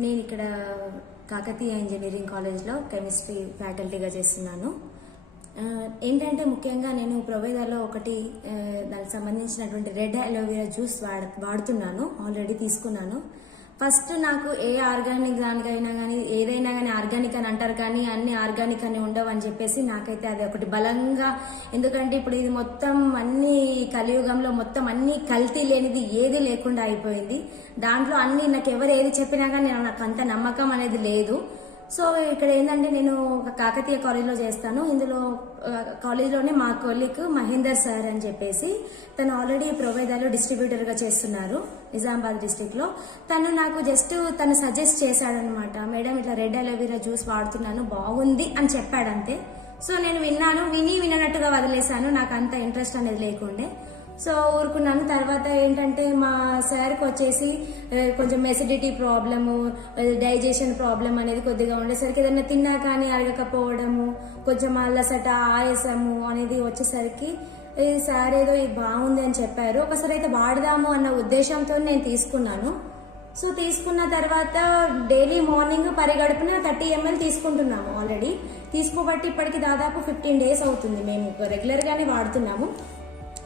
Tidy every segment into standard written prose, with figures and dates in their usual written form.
నేను ఇక్కడ కాకతీయ ఇంజనీరింగ్ కాలేజ్లో కెమిస్ట్రీ ఫ్యాకల్టీగా చేస్తున్నాను. ఏంటంటే ముఖ్యంగా నేను ప్రొవైడర్లో ఒకటి దానికి సంబంధించినటువంటి రెడ్ అలోవెరా జ్యూస్ వాడుతున్నాను. ఆల్రెడీ తీసుకున్నాను. ఫస్ట్ నాకు ఏ ఆర్గానిక్ దానికైనా కానీ ఏదైనా కానీ ఆర్గానిక్ అని అంటారు, కానీ అన్ని ఆర్గానిక్ అని ఉండవు అని చెప్పేసి నాకైతే అది ఒకటి బలంగా, ఎందుకంటే ఇప్పుడు ఇది మొత్తం అన్ని కలియుగంలో మొత్తం అన్ని కల్తీ లేనిది ఏది లేకుండా అయిపోయింది. దాంట్లో అన్ని నాకు ఎవరు ఏది చెప్పినా కానీ నాకు అంత నమ్మకం అనేది లేదు. సో ఇక్కడ ఏంటంటే నేను ఒక కాకతీయ కాలేజ్లో చేస్తాను. ఇందులో కాలేజ్లోనే మా కొలీగ్ మహేందర్ సార్ అని చెప్పేసి తను ఆల్రెడీ ప్రొవైడర్లో డిస్ట్రిబ్యూటర్గా చేస్తున్నారు నిజామాబాద్ డిస్ట్రిక్ట్లో. తను నాకు తను సజెస్ట్ చేశాడనమాట, మేడం ఇట్లా రెడ్ అలోవెరా జ్యూస్ వాడుతున్నాను బాగుంది అని చెప్పాడంతే. సో నేను విన్నట్టుగా వదిలేశాను, నాకు అంత ఇంట్రెస్ట్ అనేది లేకుండే. సో ఊరుకున్నాను. తర్వాత ఏంటంటే మా సార్కి వచ్చేసి కొంచెం ఎసిడిటీ ప్రాబ్లము, డైజెషన్ ప్రాబ్లం అనేది కొద్దిగా ఉండేసరికి ఏదైనా తిన్నా కానీ అరగకపోవడము, కొంచెం అలసట ఆయాసము అనేది వచ్చేసరికి సార్ ఏదో ఇది బాగుంది అని చెప్పారు. ఒకసారి అయితే వాడదాము అన్న ఉద్దేశంతో నేను తీసుకున్నాను. సో తీసుకున్న తర్వాత డైలీ మార్నింగ్ పరిగడుపున 30 ml తీసుకుంటున్నాము. ఆల్రెడీ తీసుకోబట్టి ఇప్పటికి దాదాపు 15 days అవుతుంది. మేము రెగ్యులర్గానే వాడుతున్నాము.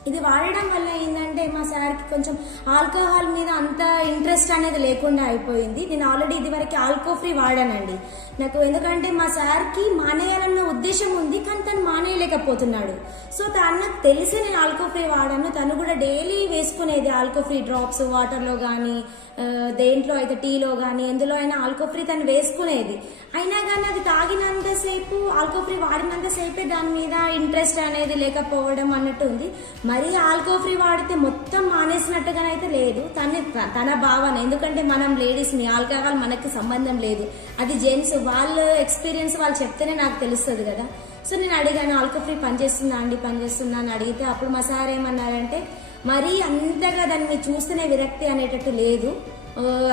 ఇది వాడడం వల్ల ఏంటంటే మా సార్కి కొంచెం ఆల్కహాల్ మీద అంత ఇంట్రెస్ట్ అనేది లేకుండా అయిపోయింది. నేను ఆల్రెడీ ఇదివరకు ఆల్కో ఫ్రీ వాడానండి. నాకు ఎందుకంటే మా సార్కి మానేయాలన్న ఉద్దేశం ఉంది, కానీ తను మానేయలేకపోతున్నాడు. సో తనకు తెలిసి నేను ఆల్కో ఫ్రీ వాడాను. తను కూడా డైలీ వేసుకునేది ఆల్కో ఫ్రీ డ్రాప్స్ వాటర్లో కానీ దేంట్లో అయితే టీలో కానీ ఎందులో అయినా ఆల్కో ఫ్రీ తను వేసుకునేది. అయినా కానీ అది తాగినంతసేపు ఆల్కో ఫ్రీ వాడినంతసేపే దాని మీద ఇంట్రెస్ట్ అనేది లేకపోవడం అన్నట్టు ఉంది. మరీ ఆల్కో ఫ్రీ వాడితే మొత్తం మానేసినట్టుగానైతే లేదు తన భావన. ఎందుకంటే మనం లేడీస్ని, ఆల్కహాల్ మనకి సంబంధం లేదు, అది జెంట్స్, వాళ్ళ ఎక్స్పీరియన్స్ వాళ్ళు చెప్తేనే నాకు తెలుస్తుంది కదా. సో నేను అడిగాను, ఆల్కో ఫ్రీ పనిచేస్తుందా అని అడిగితే అప్పుడు మా సార్ ఏమన్నారంటే మరీ అంతగా దాన్ని చూస్తేనే విరక్తి అనేటట్టు లేదు,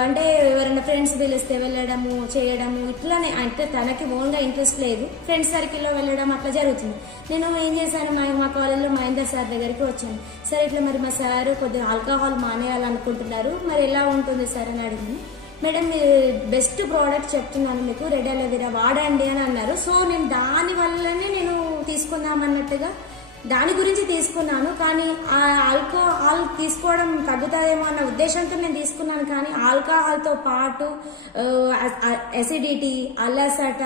అంటే ఎవరైనా ఫ్రెండ్స్ పిలిస్తే వెళ్ళడము చేయడము ఇట్లానే, అంటే తనకి ఓన్గా ఇంట్రెస్ట్ లేదు, ఫ్రెండ్స్ సర్కిల్లో వెళ్ళడం అట్లా జరుగుతుంది. నేను ఏం చేశాను, మా కాలేజ్లో మహేందర్ సార్ దగ్గరికి వచ్చాను. సరే ఇట్లా మరి మా సార్ కొద్దిగా ఆల్కహాల్ మానేయాలనుకుంటున్నారు, మరి ఎలా ఉంటుంది సార్ అని అడిగాను. మేడం మీరు బెస్ట్ ప్రోడక్ట్ చెప్తున్నాను మీకు, రెడ్ అలోవెరా వాడండి అని అన్నారు. సో నేను దాని వల్లనే నేను తీసుకుందామన్నట్టుగా దాని గురించి తీసుకున్నాను. కానీ ఆ ఆల్కహాల్ తీసుకోవడం తగ్గుతాయేమో అన్న ఉద్దేశంతో నేను తీసుకున్నాను. కానీ ఆల్కహాల్తో పాటు ఎసిడిటీ, అలసట,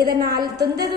ఏదైనా తొందర